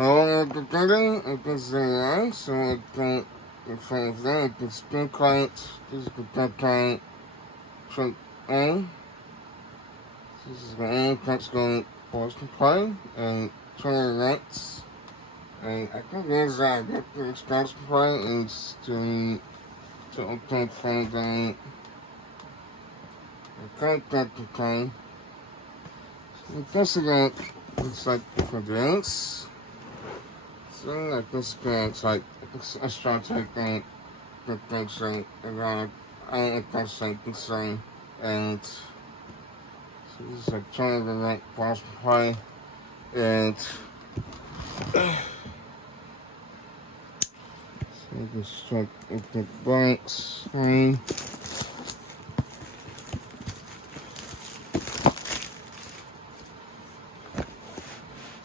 Recording, I can say that, so I can, if I can speak quiet, physical contact, check on. This is the aim, that's going force to play, and turn rights. And I think there's a good response to play is to open from the contact to play. So basically, it's like for this. So like this experience, like I start taking the picture around I person concern and so this is like trying to like pause play and so you can start with the blank screen.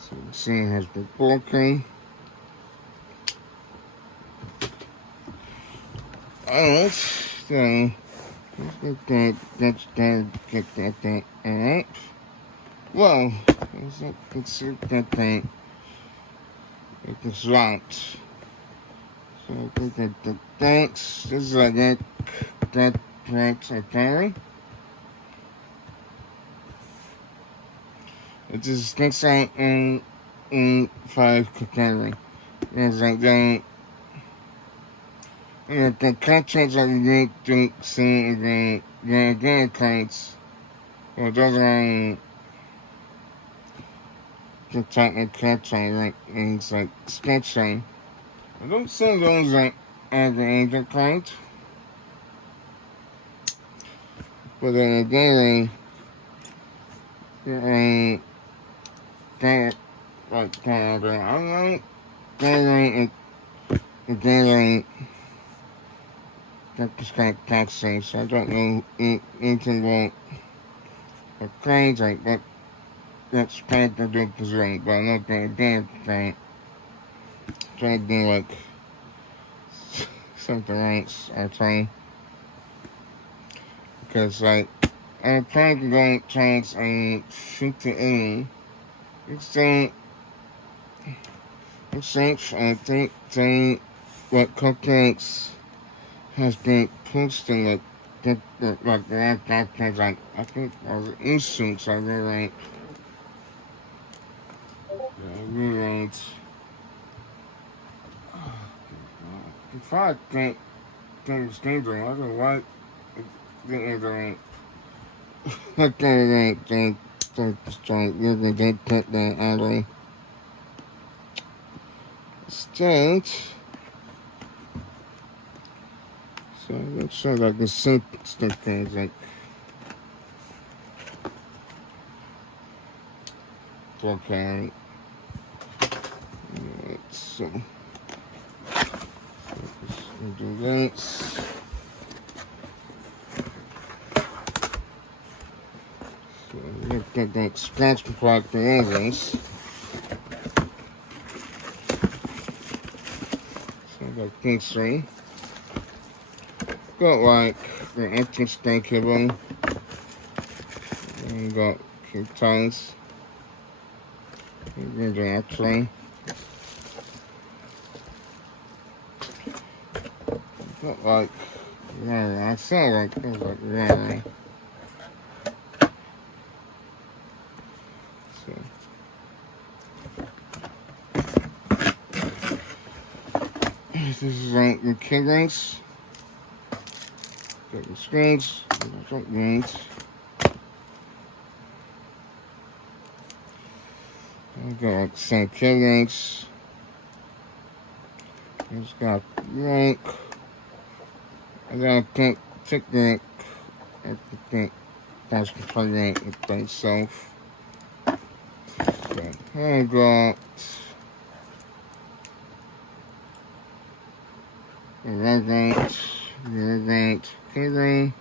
So the scene has been broken. Alright, so get that thing alright. Well, let's that thing. It's right. So the thanks. This is like that thanks okay. It just thinks out in 5 category. It's like the contents that you don't see the cards, or those are the technical content, like it's like sketching. I don't see those like the agent cards, but then again, that like I don't know, again. That was kind of taxing, so I don't know anything about the claims like that. That's part of the position, but I'm not going to do it. Try to do like something else, I'll try. Because like, I'm trying to go chance and shoot the enemy. It's I think they, what cupcakes has been posting like the doctors like I think was instance I really like if I think things changing, I don't like the internet. I can't you're gonna get put there early. State. So I'm sure like the simple things like okay. Alright, so we'll do that. So we'll get that scratch product the others. So I got these 3. Got like the empty steak cable. And got few tongues. We're doing actually. Got like yeah, I feel like it was like yeah. So this is like the kidneys. Got the screens, got wings. I got like some kidneys. It's got rank. I got a pink technique. I think that's the play with myself. So I got Reverent Kidney.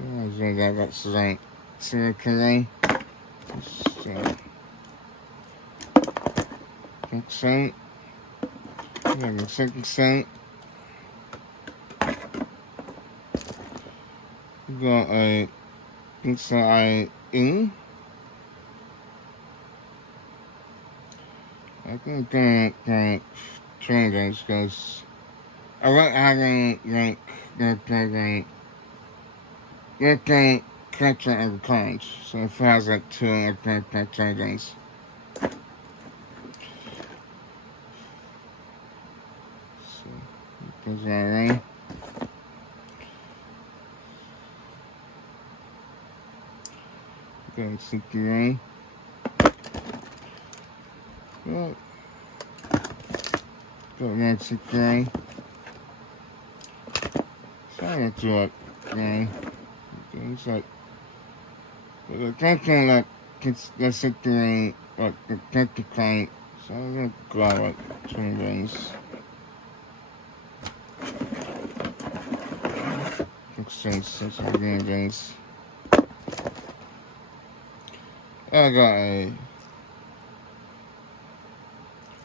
I got some Kidney. So, accent. I got a second accent. Got a pizza eye in. I think don't change this because I like having like character of the cards. So if it has like two like changes. So goes all right. Go 61. Well, go 161. So I went to like, it's like, but the character like, let's sit through like the character count. So I'm gonna go out like 20 rings. Since I'm doing things. I got a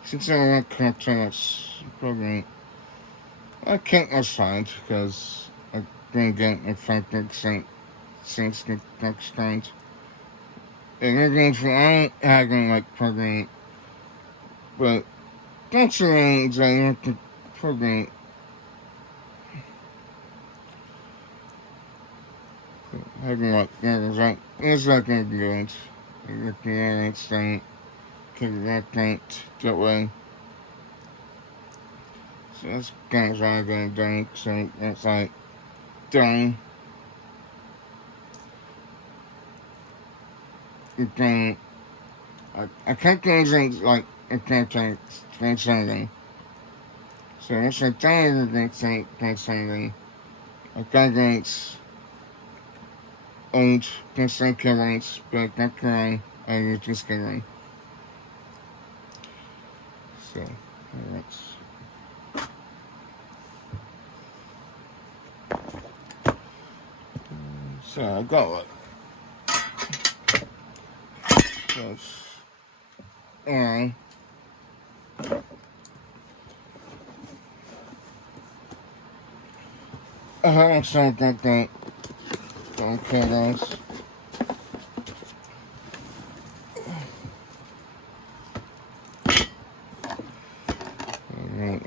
601 continuous program. I can't assign because I didn't get my 5% since the next kind. And we're going for having like program, but don't you know that I want the program. Having like result is like going to be good. With the parents and can replicate that way. So that's kind of what I'm going to do. So that's like done. Then I can't do things like I can't take something. So once I done everything something, I got against old constant killings, but not crime, I was just kidding. So that's. So I got it. That's alright. I haven't said that. Don't care, guys.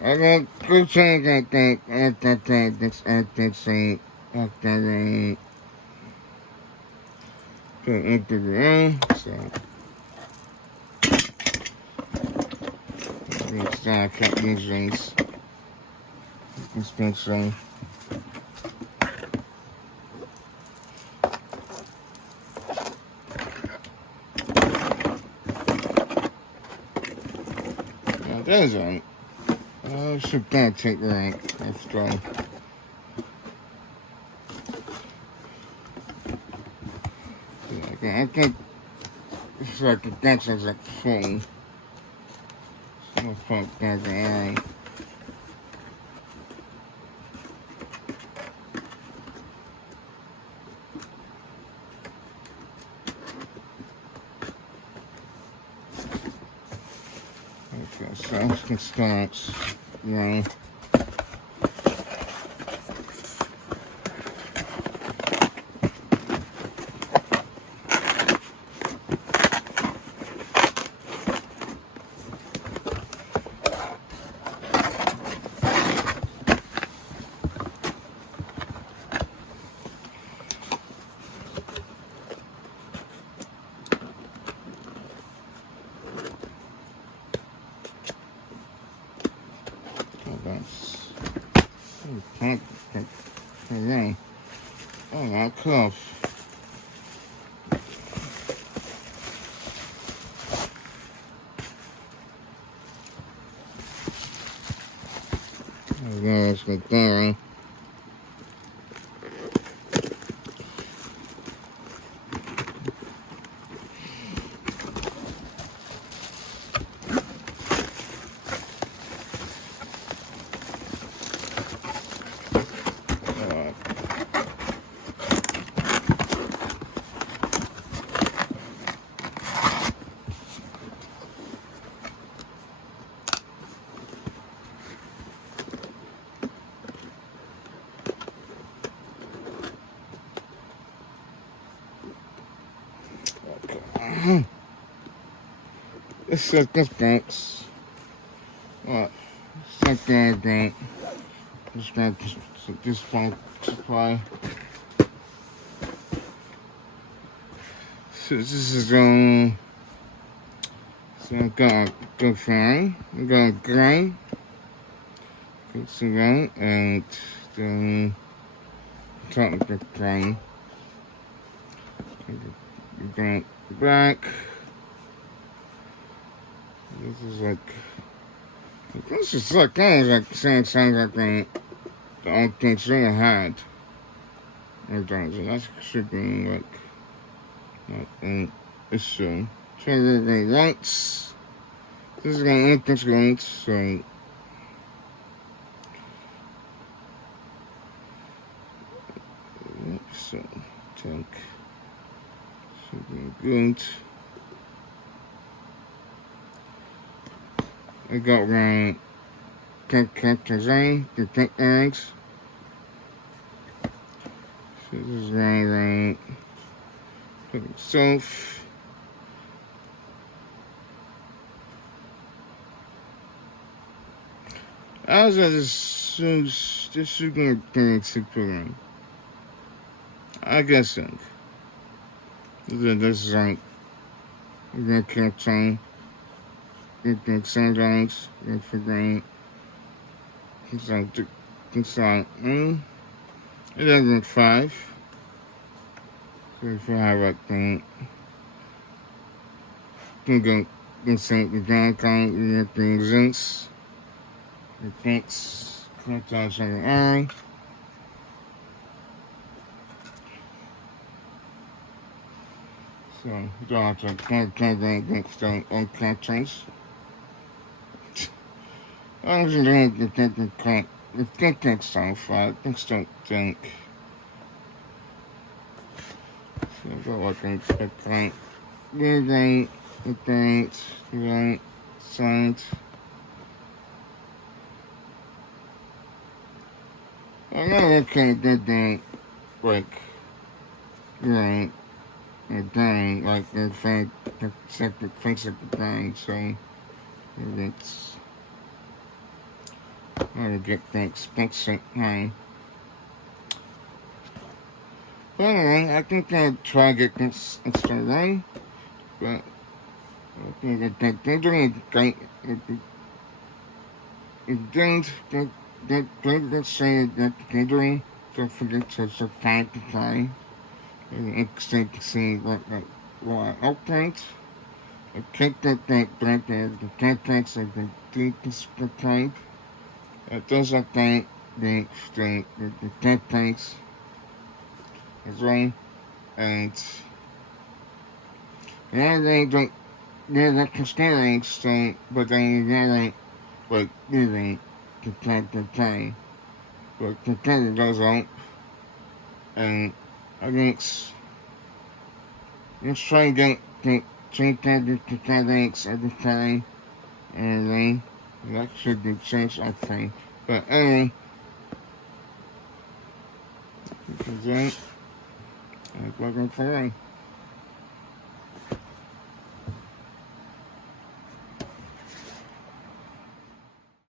I got good things I think. That's say after the interview. So next time I kept these rings. It's been so. Now there's one. I should not take the rank. That's strong. I think it's like the dance is like full. So I'm gonna put that around. Okay, so I can start, cuff. Let's get there. This bounce. Well, something like that. Just gonna put this phone supply. So this is so I'm gonna go fine. I'm gonna grind. Put some on and then top of the grind. You're going back. This is like kind of like sounds like the autism I had. That should be like an issue. So we're going once. This is going to once, so so take should be good. I got around 10 characters in the pink lines. So this is around itself. As I just this should be going to program. I guess so. This is like we're gonna count on. Sometimes we're figuring it's like 11.5. So if you have like the downtown represents the thanks contacts on the eye. So you don't have to against the on contents. I was doing the thinking stuff, I just don't think. So I feel like I'm expecting moving, right, side. I know I can't get that, like, right, down, like, in fact, the separate principle down, so it's. I will get that expensive high. But anyway, I think I'll try to get this extra run. But I think that they're doing great. Don't say that they're doing. Don't forget to subscribe to try. And interesting to see what outpoint. I think that the contacts of the deepest type. It does like that, the dead tanks as well, and they don't, they're not considering, so, but then they're like, moving to time, but the camera goes up, and I think let's try and get the 2,000 tanks every time, and then that should be changed, I think. But anyway, this is it. I'm looking for